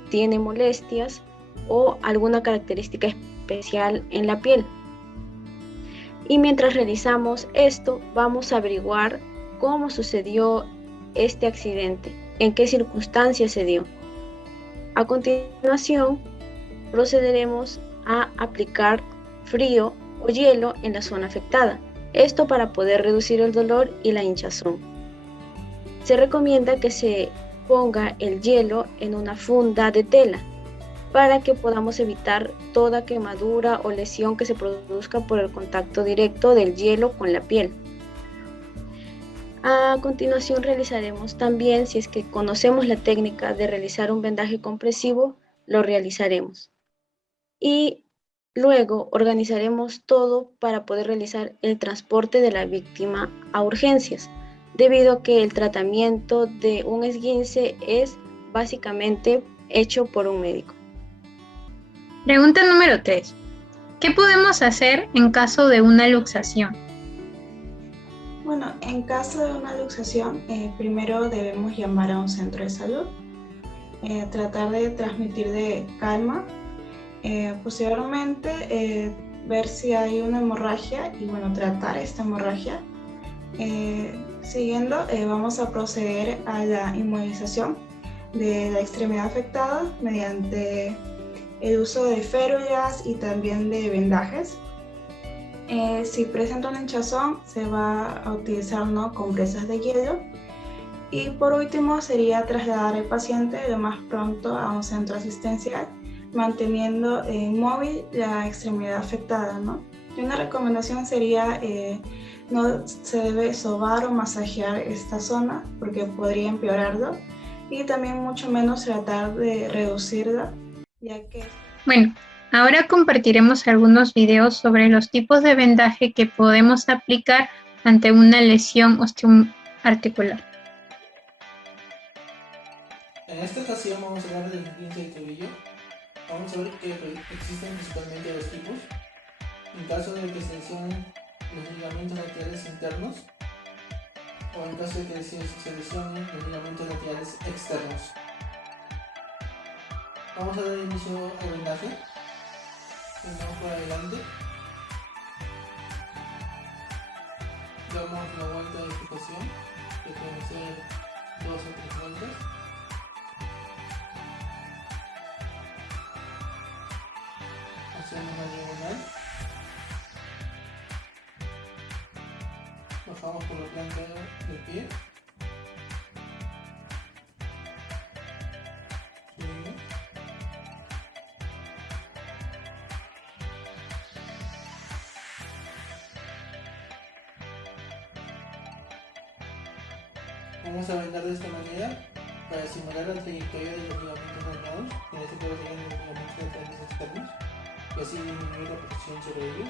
tiene molestias o alguna característica especial en la piel. Y mientras realizamos esto, vamos a averiguar cómo sucedió este accidente, en qué circunstancias se dio. A continuación, procederemos a aplicar frío o hielo en la zona afectada, esto para poder reducir el dolor y la hinchazón. Se recomienda que se ponga el hielo en una funda de tela para que podamos evitar toda quemadura o lesión que se produzca por el contacto directo del hielo con la piel. A continuación realizaremos también, si es que conocemos la técnica de realizar un vendaje compresivo, lo realizaremos. Y luego organizaremos todo para poder realizar el transporte de la víctima a urgencias, debido a que el tratamiento de un esguince es básicamente hecho por un médico. Pregunta número 3. ¿Qué podemos hacer en caso de una luxación? Bueno, en caso de una luxación, primero debemos llamar a un centro de salud, tratar de transmitir de calma, posteriormente ver si hay una hemorragia y bueno, tratar esta hemorragia. Siguiendo, vamos a proceder a la inmovilización de la extremidad afectada mediante el uso de férulas y también de vendajes. Si presenta una hinchazón, se va a utilizar compresas de hielo. Y por último, sería trasladar al paciente lo más pronto a un centro asistencial, manteniendo inmóvil la extremidad afectada, Y una recomendación sería no se debe sobar o masajear esta zona porque podría empeorarlo, y también mucho menos tratar de reducirla, ya que... Bueno, ahora compartiremos algunos videos sobre los tipos de vendaje que podemos aplicar ante una lesión osteoarticular. En esta ocasión vamos a hablar del esguince de tobillo. Vamos a ver que existen principalmente dos tipos. En caso de que se lesionen los ligamentos laterales internos, o en caso de que se lesionen los ligamentos laterales externos. Vamos a dar inicio al vendaje. Vamos por adelante. Damos la vuelta de fijación, que pueden ser 2 o 3 vueltas. Hacemos una diagonal. Bajamos por la planta del pie. Subimos. Vamos a vendar de esta manera para simular la trayectoria de los ligamentos dañados, que en este caso serían los ligamentos laterales externos, y así disminuir la presión sobre ellos.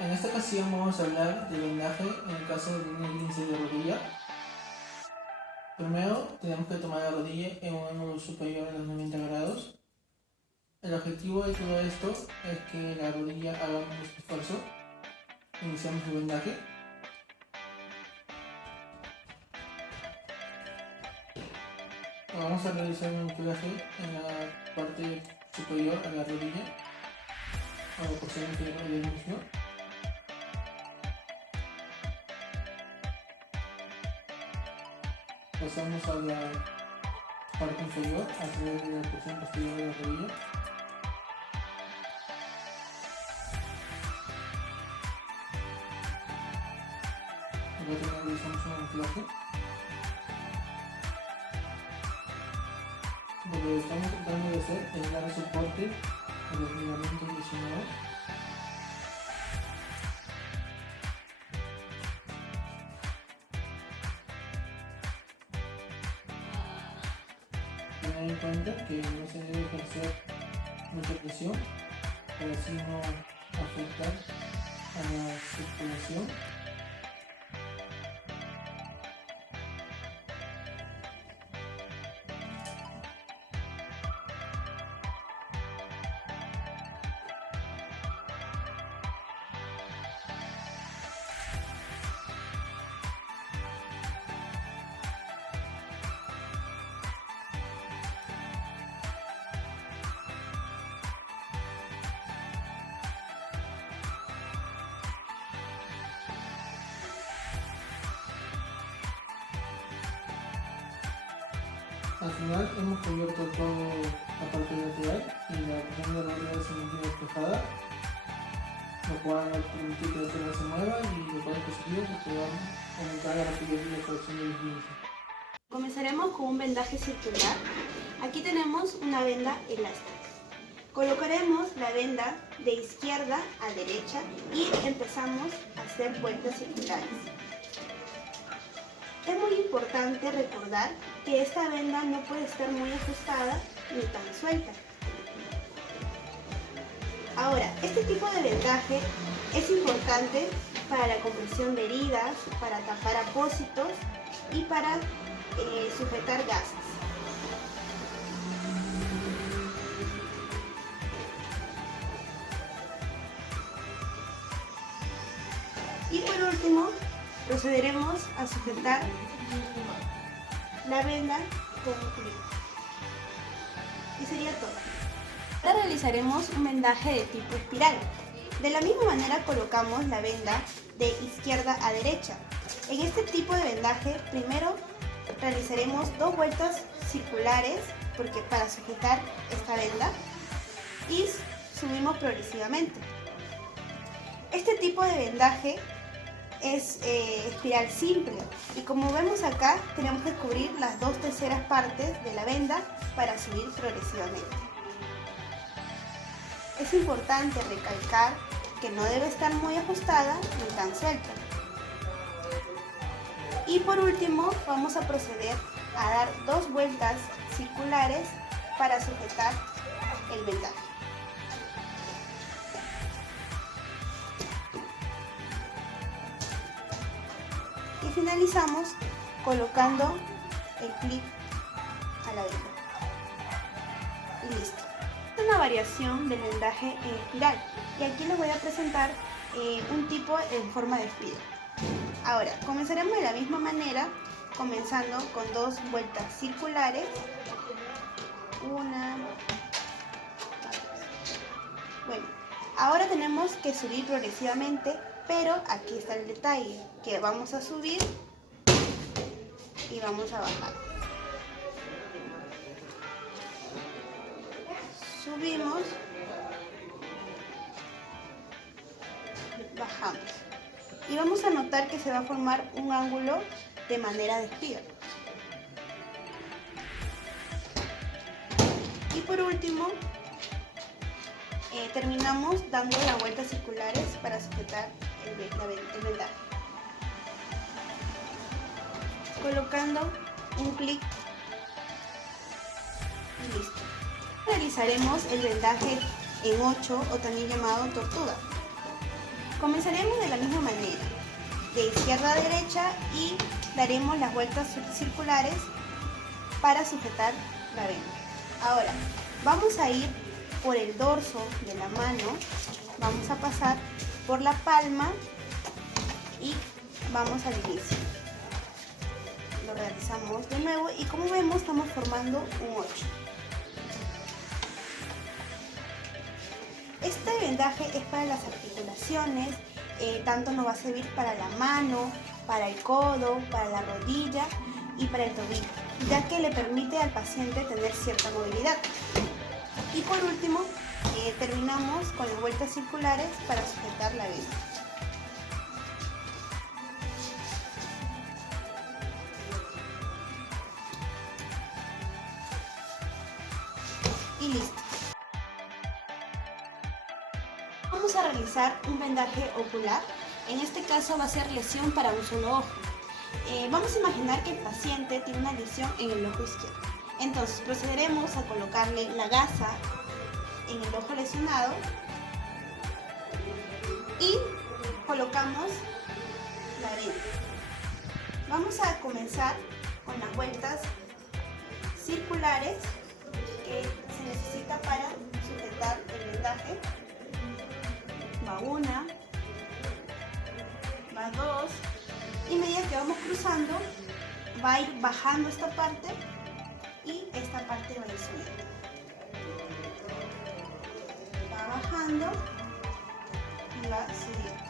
En esta ocasión vamos a hablar del vendaje en el caso de un esguince de rodilla. Primero tenemos que tomar la rodilla en un ángulo superior a los 90 grados. El objetivo de todo esto es que la rodilla haga menos esfuerzo. Iniciamos el vendaje. Vamos a realizar un anclaje en la parte superior a la rodilla, a la porción inferior del muslo. Pasamos a la parte inferior, a través de la porción posterior de la rodilla. Luego realizamos un anclaje. Lo que estamos tratando de hacer es dar soporte a los ligamentos lesionados. Tener en cuenta que no se debe ejercer mucha presión para así no afectar a la circulación. Al final hemos cubierto toda la parte lateral y la porción de rodilla se mantiene despejada, lo cual permite que la tela se mueva y lo cual es positivo porque va a aumentar la rapidez y la corrección de distancia. Comenzaremos con un vendaje circular. Aquí tenemos una venda elástica. Colocaremos la venda de izquierda a derecha y empezamos a hacer vueltas circulares. Es muy importante recordar que esta venda no puede estar muy ajustada ni tan suelta. Ahora, este tipo de vendaje es importante para la compresión de heridas, para tapar apósitos y para sujetar gasas. Y por último, procederemos a sujetar la venda con un clip. Y sería todo. Ahora realizaremos un vendaje de tipo espiral. De la misma manera colocamos la venda de izquierda a derecha. En este tipo de vendaje, primero realizaremos 2 vueltas circulares para sujetar esta venda y subimos progresivamente. Este tipo de vendaje es espiral simple y como vemos acá tenemos que cubrir las 2/3 partes de la venda para subir progresivamente. Es importante recalcar que no debe estar muy ajustada ni tan suelta. Y por último vamos a proceder a dar 2 vueltas circulares para sujetar el vendaje. Y finalizamos colocando el clip a la venda. Y listo. Esta es una variación del vendaje en espiral y aquí les voy a presentar un tipo en forma de espiral. Ahora, comenzaremos de la misma manera, comenzando con 2 vueltas circulares. Una. Bueno, ahora tenemos que subir progresivamente, pero aquí está el detalle, que vamos a subir y vamos a bajar. Subimos, bajamos. Y vamos a notar que se va a formar un ángulo de manera de espiral. Y por último, terminamos dando las vueltas circulares para sujetar el vendaje. Colocando un clic y listo. Realizaremos el vendaje en 8 o también llamado tortuga. Comenzaremos de la misma manera, de izquierda a derecha y daremos las vueltas circulares para sujetar la venda. Ahora, vamos a ir por el dorso de la mano, vamos a pasar por la palma y vamos al inicio. Lo realizamos de nuevo y como vemos estamos formando un 8. Este vendaje es para las articulaciones, tanto nos va a servir para la mano, para el codo, para la rodilla y para el tobillo, ya que le permite al paciente tener cierta movilidad. Y por último, terminamos con las vueltas circulares para sujetar la venda. Y listo. Vamos a realizar un vendaje ocular. En este caso va a ser lesión para un solo ojo. Vamos a imaginar que el paciente tiene una lesión en el ojo izquierdo. Entonces procederemos a colocarle la gasa en el ojo lesionado y colocamos la venda. Vamos a comenzar con las vueltas circulares que se necesita para sujetar el vendaje. Va 1, va 2 y a medida que vamos cruzando va a ir bajando esta parte y esta parte va a ir subiendo. Va bajando y va subiendo.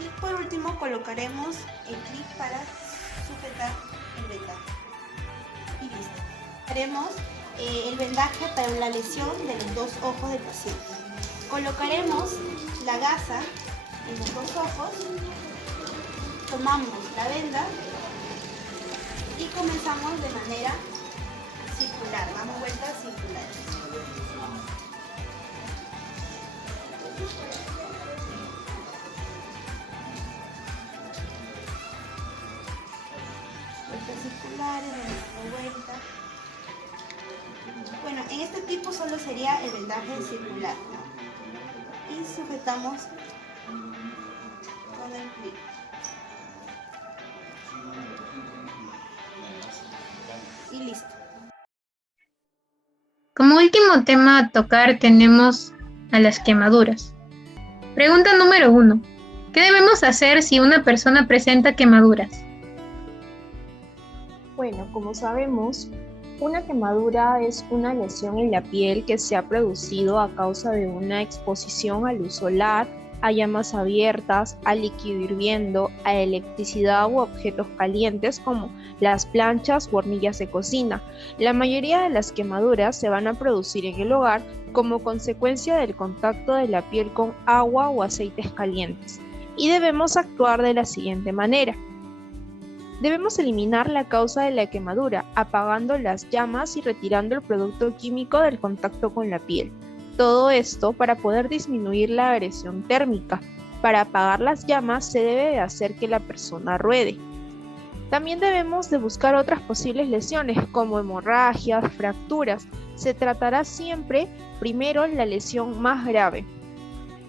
Y por último colocaremos el clip para sujetar el vendaje. Y listo. Haremos el vendaje para la lesión de los dos ojos del paciente. Colocaremos la gasa en los dos ojos, tomamos la venda y comenzamos de manera circular, damos vueltas circulares. Vueltas circulares, dando vueltas. Bueno, en este tipo solo sería el vendaje circular, ¿no? Y sujetamos con el clip. Y listo. Como último tema a tocar tenemos a las quemaduras. Pregunta número 1. ¿Qué debemos hacer si una persona presenta quemaduras? Bueno, como sabemos, una quemadura es una lesión en la piel que se ha producido a causa de una exposición a luz solar, a llamas abiertas, a líquido hirviendo, a electricidad u objetos calientes como las planchas o hornillas de cocina. La mayoría de las quemaduras se van a producir en el hogar como consecuencia del contacto de la piel con agua o aceites calientes. Y debemos actuar de la siguiente manera. Debemos eliminar la causa de la quemadura, apagando las llamas y retirando el producto químico del contacto con la piel. Todo esto para poder disminuir la agresión térmica. Para apagar las llamas se debe de hacer que la persona ruede. También debemos de buscar otras posibles lesiones como hemorragias, fracturas. Se tratará siempre primero la lesión más grave.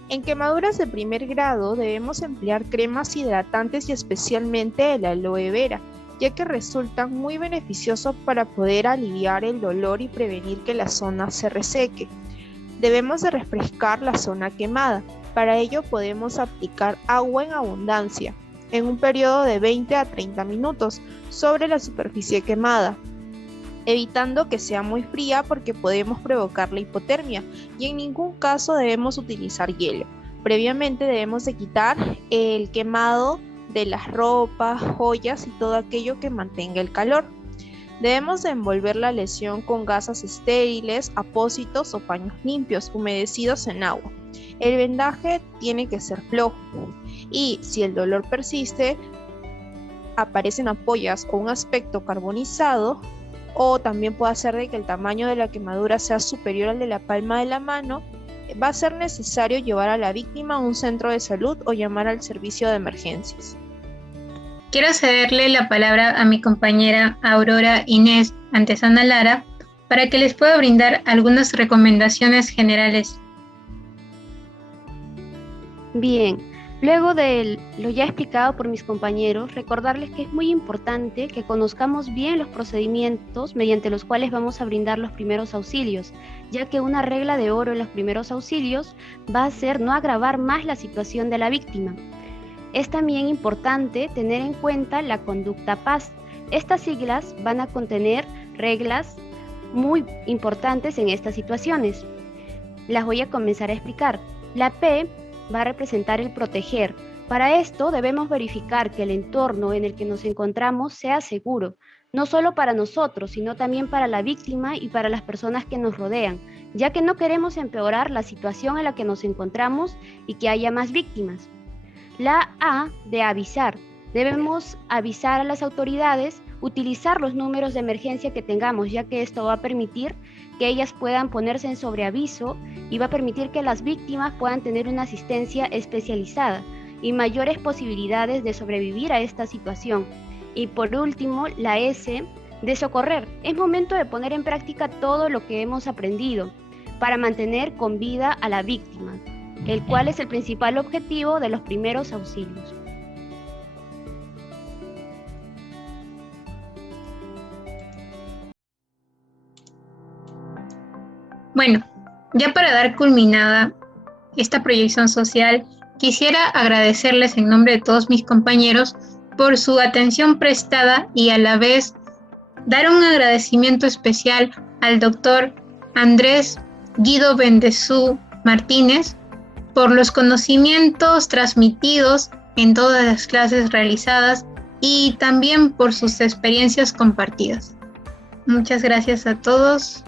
En quemaduras de primer grado debemos emplear cremas hidratantes y especialmente el aloe vera, ya que resultan muy beneficiosos para poder aliviar el dolor y prevenir que la zona se reseque. Debemos de refrescar la zona quemada. Para ello podemos aplicar agua en abundancia, en un periodo de 20 a 30 minutos, sobre la superficie quemada, evitando que sea muy fría porque podemos provocar la hipotermia y en ningún caso debemos utilizar hielo. Previamente debemos de quitar el quemado de las ropas, joyas y todo aquello que mantenga el calor. Debemos de envolver la lesión con gasas estériles, apósitos o paños limpios, humedecidos en agua. El vendaje tiene que ser flojo y si el dolor persiste, aparecen ampollas o un aspecto carbonizado, o también puede ser de que el tamaño de la quemadura sea superior al de la palma de la mano, va a ser necesario llevar a la víctima a un centro de salud o llamar al servicio de emergencias. Quiero cederle la palabra a mi compañera Aurora Inés Antesana Lara para que les pueda brindar algunas recomendaciones generales. Bien, luego de lo ya explicado por mis compañeros, recordarles que es muy importante que conozcamos bien los procedimientos mediante los cuales vamos a brindar los primeros auxilios, ya que una regla de oro en los primeros auxilios va a ser no agravar más la situación de la víctima. Es también importante tener en cuenta la conducta PAS. Estas siglas van a contener reglas muy importantes en estas situaciones. Las voy a comenzar a explicar. La P va a representar el proteger. Para esto debemos verificar que el entorno en el que nos encontramos sea seguro, no solo para nosotros, sino también para la víctima y para las personas que nos rodean, ya que no queremos empeorar la situación en la que nos encontramos y que haya más víctimas. La A de avisar. Debemos avisar a las autoridades, utilizar los números de emergencia que tengamos, ya que esto va a permitir que ellas puedan ponerse en sobreaviso y va a permitir que las víctimas puedan tener una asistencia especializada y mayores posibilidades de sobrevivir a esta situación. Y por último, la S de socorrer. Es momento de poner en práctica todo lo que hemos aprendido para mantener con vida a la víctima, el cual es el principal objetivo de los primeros auxilios. Bueno, ya para dar culminada esta proyección social, quisiera agradecerles en nombre de todos mis compañeros por su atención prestada y a la vez dar un agradecimiento especial al doctor Andrés Guido Bendezú Martínez por los conocimientos transmitidos en todas las clases realizadas y también por sus experiencias compartidas. Muchas gracias a todos.